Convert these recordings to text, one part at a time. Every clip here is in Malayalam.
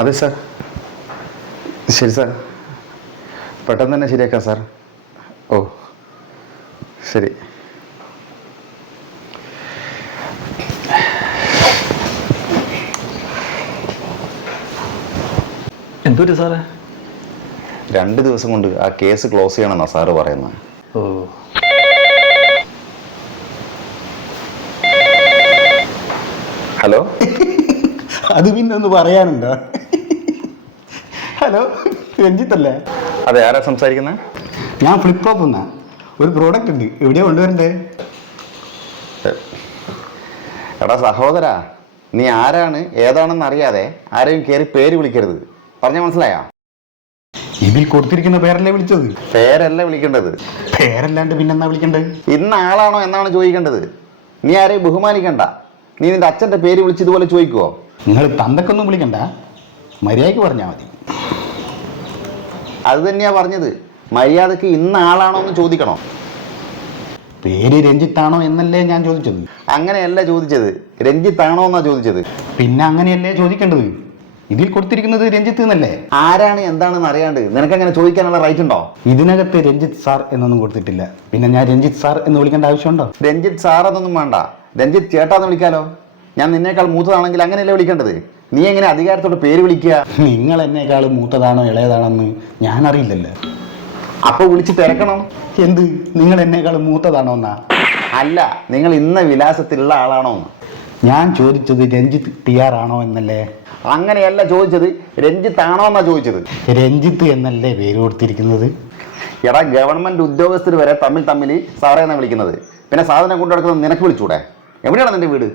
അതെ സാർ. ശരി സാർ, പെട്ടെന്ന് തന്നെ ശരിയാക്കാം സാർ. ഓ ശരി. എന്തൊരു സാറേ? 2 ദിവസം കൊണ്ട് ആ കേസ് ക്ലോസ് ചെയ്യണമെന്നാണ് സാറ് പറയുന്നത്. ഓ, ഹലോ. അത് പിന്നെ ഒന്ന് പറയാനുണ്ടോ? ഹലോ, രഞ്ജിത്തല്ലേ? അതെ, ആരാ സംസാരിക്കുന്നത്? ഞാൻ ഫ്ലിപ്കോപ്പ് എന്നാ. ഒരു പ്രോഡക്റ്റ് ഉണ്ട്, എവിടെയാ കൊണ്ടുവരണ്ടേ? എടാ സഹോദരാ, നീ ആരാണ് ഏതാണെന്ന് അറിയാതെ ആരെയും കയറി പേര് വിളിക്കരുത്. പറഞ്ഞ മനസ്സിലായോ? ഇതിൽ കൊടുത്തിരിക്കുന്ന പേരല്ലേ വിളിച്ചത്? പേരല്ല വിളിക്കേണ്ടത്. പേരല്ലാണ്ട് പിന്നെന്നാ വിളിക്കണ്ടത്? ഇന്ന ആളാണോ എന്നാണ് ചോദിക്കേണ്ടത്. നീ ആരെയും ബഹുമാനിക്കണ്ട. നീ നിന്റെ അച്ഛൻ്റെ പേര് വിളിച്ച് ഇതുപോലെ ചോദിക്കുവോ? നിങ്ങൾ തന്തക്കൊന്നും വിളിക്കണ്ട, മര്യാദയ്ക്ക് പറഞ്ഞാൽ മതി. അത് തന്നെയാ പറഞ്ഞത്. മര്യാദക്ക് ഇന്ന ആളാണോ എന്ന് ചോദിക്കണോ? പേര് രഞ്ജിത്താണോ എന്നല്ലേ ഞാൻ ചോദിച്ചത്. അങ്ങനെയല്ല ചോദിച്ചത്, രഞ്ജിത്താണോ എന്നാ ചോദിച്ചത്. പിന്നെ അങ്ങനെയല്ലേ ചോദിക്കേണ്ടത്? ഇതിൽ കൊടുത്തിരിക്കുന്നത് രഞ്ജിത്ത് എന്നല്ലേ? ആരാണ് എന്താണെന്ന് അറിയാണ്ട് നിനക്കങ്ങനെ ചോദിക്കാനുള്ള റൈറ്റ് ഉണ്ടോ? ഇതിനകത്ത് രഞ്ജിത്ത് സാർ എന്നൊന്നും കൊടുത്തിട്ടില്ല. പിന്നെ ഞാൻ രഞ്ജിത്ത് സാർ എന്ന് വിളിക്കേണ്ട ആവശ്യമുണ്ടോ? രഞ്ജിത്ത് സാറെന്നൊന്നും വേണ്ട, രഞ്ജിത്ത് ചേട്ടാന്ന് വിളിക്കാലോ. ഞാൻ നിന്നേക്കാൾ മൂത്തതാണെങ്കിൽ അങ്ങനെയല്ലേ വിളിക്കേണ്ടത്. നീ എങ്ങനെ അധികാരത്തോടെ പേര് വിളിക്കുക? നിങ്ങൾ എന്നേക്കാൾ മൂത്തതാണോ ഇളയതാണെന്ന് ഞാൻ അറിയില്ലല്ലോ. അപ്പൊ വിളിച്ച് തിരക്കണം. എന്ത്, നിങ്ങൾ എന്നേക്കാൾ മൂത്തതാണോ എന്നാ? അല്ല, നിങ്ങൾ ഇന്ന വിലാസത്തിലുള്ള ആളാണോ? ഞാൻ ചോദിച്ചത് രഞ്ജിത്ത് TR ആണോ എന്നല്ലേ? അങ്ങനെയല്ല ചോദിച്ചത്, രഞ്ജിത്ത് ആണോ എന്നാ ചോദിച്ചത്. രഞ്ജിത്ത് എന്നല്ലേ പേര് കൊടുത്തിരിക്കുന്നത്? എടാ, ഗവൺമെന്റ് ഉദ്യോഗസ്ഥർ വരെ തമ്മിൽ സാറേ എന്നാ വിളിക്കുന്നത്. പിന്നെ സാധനം കൊണ്ടു നടക്കുന്നത് നിനക്ക് വിളിച്ചൂടെ? എവിടെയാണ് നിന്റെ വീട്?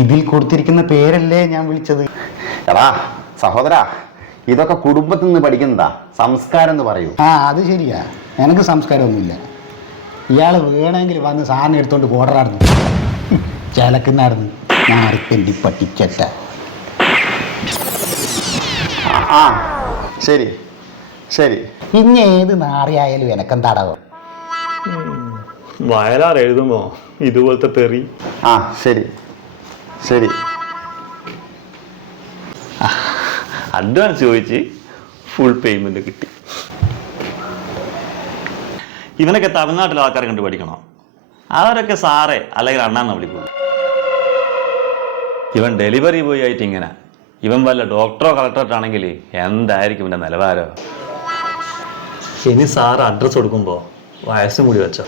ഇതിൽ കൊടുത്തിരിക്കുന്ന പേരല്ലേ ഞാൻ വിളിച്ചത്. എടാ സഹോദരാ, ഇതൊക്കെ കുടുംബത്തിൽ നിന്ന് പഠിക്കുന്നതാ. സംസ്കാരം എന്ന് പറയൂ. അത് ശരിയാ, എനിക്ക് സംസ്കാരമൊന്നുമില്ല. ഇയാൾ വേണമെങ്കിൽ വന്ന് സാധനം എടുത്തോണ്ട് പോടറായിരുന്നു, ചിലക്കുന്നായിരുന്നു. ഞാൻ അറുക്കണ്ടി പട്ടിച്ചറ്റ. ആ ശരി ശരി. ഇനി ഏത് നാറിയായാലും എനക്കെന്താടാവോ? വയലാർ എഴുതുമ്പോ ഇതുപോലത്തെ തെറി. ആ ശരി ശരി. അഡ്വാൻസ് ചോദിച്ച് ഫുൾ പേയ്മെന്റ് കിട്ടി. ഇവനൊക്കെ തമിഴ്നാട്ടിലെ ആൾക്കാരെ കണ്ട് പഠിക്കണം. അവരൊക്കെ സാറേ അല്ലെങ്കിൽ അണ്ണാന്ന് വിളിക്കും. ഇവൻ ഡെലിവറി ബോയ് ആയിട്ട് ഇങ്ങനെ. ഇവൻ വല്ല ഡോക്ടറോ കളക്ടറോ ആണെങ്കിൽ എന്തായിരിക്കും ഇവന്റെ നിലവാരോ? ഇനി സാറ് അഡ്രസ് കൊടുക്കുമ്പോ വയസ്സും കൂടി വെച്ചോ.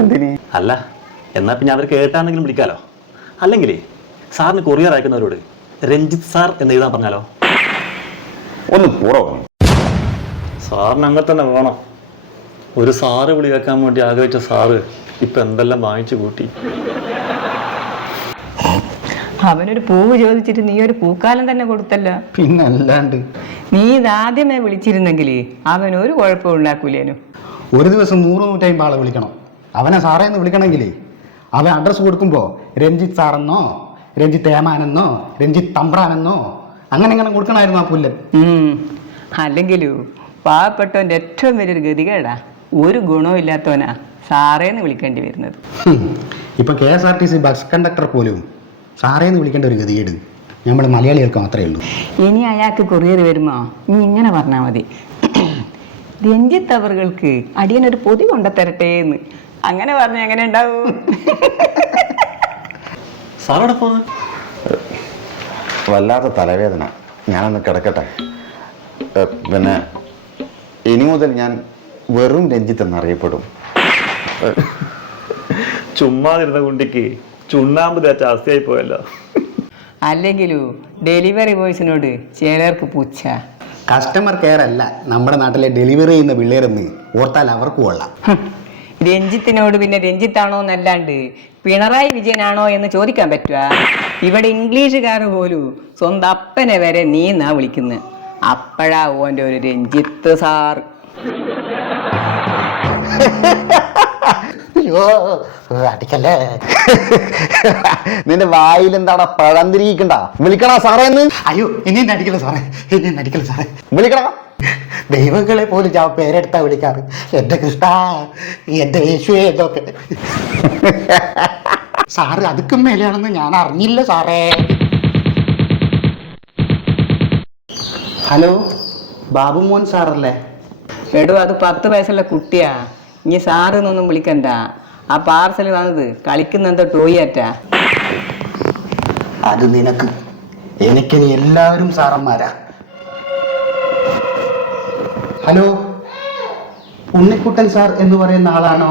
എന്തിന്? അല്ല, എന്നാ പിന്നെ അവർ കേട്ടാണെങ്കിലും വിളിക്കാലോ. അല്ലെങ്കിൽ സാറിന് കൊറിയർ അയക്കുന്നവരോട് രഞ്ജിത്ത് സാർ എന്ന് എഴുതാൻ പറഞ്ഞാലോ? ഒന്ന് കുറവ്. സാറിന് അങ്ങനെ തന്നെ വേണം. ഒരു സാറ് വിളി കേൾക്കാൻ വേണ്ടി ആഗ്രഹിച്ച സാറ് ഇപ്പൊ എന്തെല്ലാം വാങ്ങിച്ചു കൂട്ടി. അവനൊരു പൂവ് ചോദിച്ചിട്ട് നീ ഒരു പൂക്കാലം തന്നെ കൊടുത്തല്ല. പിന്നല്ലാണ്ട്. നീ ഇതാദ്യമേ വിളിച്ചിരുന്നെങ്കിൽ അവൻ ഒരു കുഴപ്പം ഉണ്ടാക്കൂലേനു. ഒരു ദിവസം 100-150 ആളെ വിളിക്കണം. അവനെ സാറേ എന്ന് വിളിക്കണമെങ്കിൽ അവൻ അഡ്രസ്സ് കൊടുക്കുമ്പോൾ രഞ്ജിത്ത് സാറെന്നോ രഞ്ജിത്ത് ഏമാനെന്നോ രഞ്ജിത്ത് തമ്പ്രാനെന്നോ അങ്ങനെ കൊടുക്കണമായിരുന്നു ആ പുല്ലൻ. അല്ലെങ്കിലും പാവപ്പെട്ടവൻ്റെ ഏറ്റവും വലിയൊരു ഗതികേടാ, ഒരു ഗുണവും ഇല്ലാത്തവനാ സാറേന്ന് വിളിക്കേണ്ടി വരുന്നത്. ഇപ്പം KSRTC ബസ് കണ്ടക്ടർ പോലും സാറേന്ന് വിളിക്കേണ്ട ഒരു ഗതികേട് നമ്മൾ മലയാളികൾക്ക് മാത്രമേ ഉള്ളൂ. ഇനി അയാൾക്ക് കൊറിയർ വരുമോ നീ ഇങ്ങനെ പറഞ്ഞാൽ മതി, രഞ്ജിത്ത് അവർക്ക് അടിയനൊരു പൊതി കൊണ്ടുത്തരട്ടെ എന്ന്. അങ്ങനെ പറഞ്ഞ എങ്ങനെ ഉണ്ടാവും? സാറോടെ പോന്ന്. വല്ലാത്ത തലവേദന. ഞാനൊന്ന് കിടക്കട്ടെ. പിന്നെ ഇനി മുതൽ ഞാൻ വെറും രഞ്ജിത്ത് എന്നറിയപ്പെടും. ചുമ്മാതിരുന്ന കുണ്ടിക്ക് ചുണ്ണാമ്പ് തേച്ച അവസ്ഥയായി പോയല്ലോ. അല്ലെങ്കിലും ഡെലിവറി ബോയ്സിനോട് ചിലർക്ക് പുച്ഛ. കസ്റ്റമർ കെയർ അല്ല നമ്മുടെ നാട്ടിലെ ഡെലിവറി ചെയ്യുന്ന പിള്ളേരെന്ന് ഓർത്താൽ അവർക്ക് കൊള്ളാം. രഞ്ജിത്തിനോട് പിന്നെ രഞ്ജിത്താണോ എന്നല്ലാണ്ട് പിണറായി വിജയനാണോ എന്ന് ചോദിക്കാൻ പറ്റുക? ഇവിടെ ഇംഗ്ലീഷുകാർ പോലും സ്വന്തം അപ്പനെ വരെ നീ എന്നാ വിളിക്കുന്നത്. അപ്പോഴാ ഓൻ്റെ ഒരു രഞ്ജിത്ത് സാർ. അയ്യോ അടിക്കല്ലേ. നിന്റെ വായിൽ എന്താടാ പഴന്തിരിക്കണ്ട? വിളിക്കണ സാറേന്ന്. അയ്യോ ഇനി അടിക്കല സാറേ, ഇനി അടിക്കല സാറേ. വിളിക്കണ. ദൈവങ്ങളെ പോലും ഞാൻ പേരെടുത്താ വിളിക്കാറ്. എന്റെ കൃഷ്ണ, എന്റെ യേശുവേ എന്നൊക്കെ. സാറ് അതുക്കും മേലെയാണെന്ന് ഞാൻ അറിഞ്ഞില്ല സാറേ. ഹലോ ബാബുമോൻ സാറല്ലേ? എടോ അത് 10 വയസ്സുള്ള കുട്ടിയാ. ഇനി സാറ് എന്നൊന്നും വിളിക്കണ്ട. ആ പാർസൽ വന്നത് കളിക്കുന്ന എന്തോ ടോയാറ്റാ. അത് നിനക്ക്, എനിക്കിനി എല്ലാവരും സാറന്മാരാ. ഹലോ, ഉണ്ണിക്കുട്ടൻ സാർ എന്ന് പറയുന്ന ആളാണോ?